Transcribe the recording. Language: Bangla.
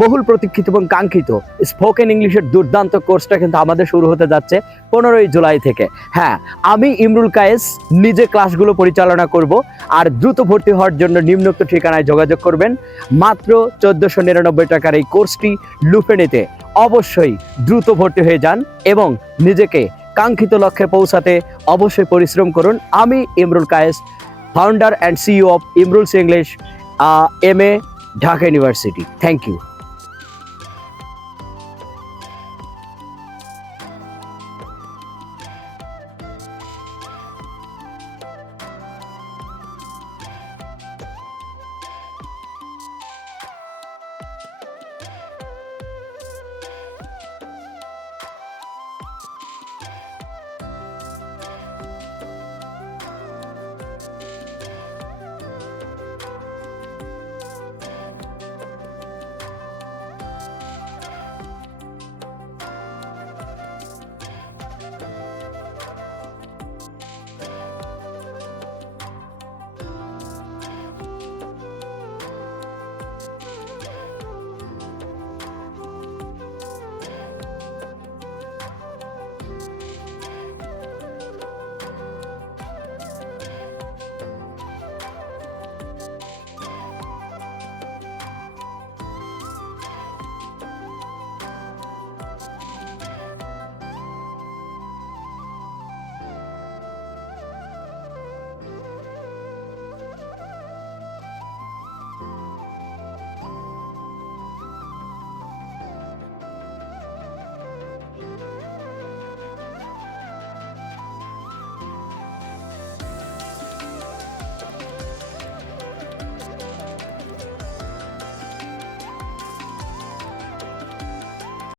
বহুল প্রতীক্ষিত এবং কাঙ্ক্ষিত স্পোকেন ইংলিশের দুর্দান্ত কোর্সটা কিন্তু আমাদের শুরু হতে যাচ্ছে 15ই জুলাই থেকে। হ্যাঁ, আমি ইমরুল কায়েস নিজে ক্লাসগুলো পরিচালনা করব। আর দ্রুত ভর্তি হওয়ার জন্য নিম্নোক্ত ঠিকানায় যোগাযোগ করবেন। মাত্র 1499 টাকার এই কোর্সটি লুফে নিতে অবশ্যই দ্রুত ভর্তি হয়ে যান এবং নিজেকে কাঙ্ক্ষিত লক্ষ্যে পৌঁছাতে অবশ্যই পরিশ্রম করুন। আমি Imrul Kayes, founder and CEO of Imrul's English MA, Dhaka university. Thank you.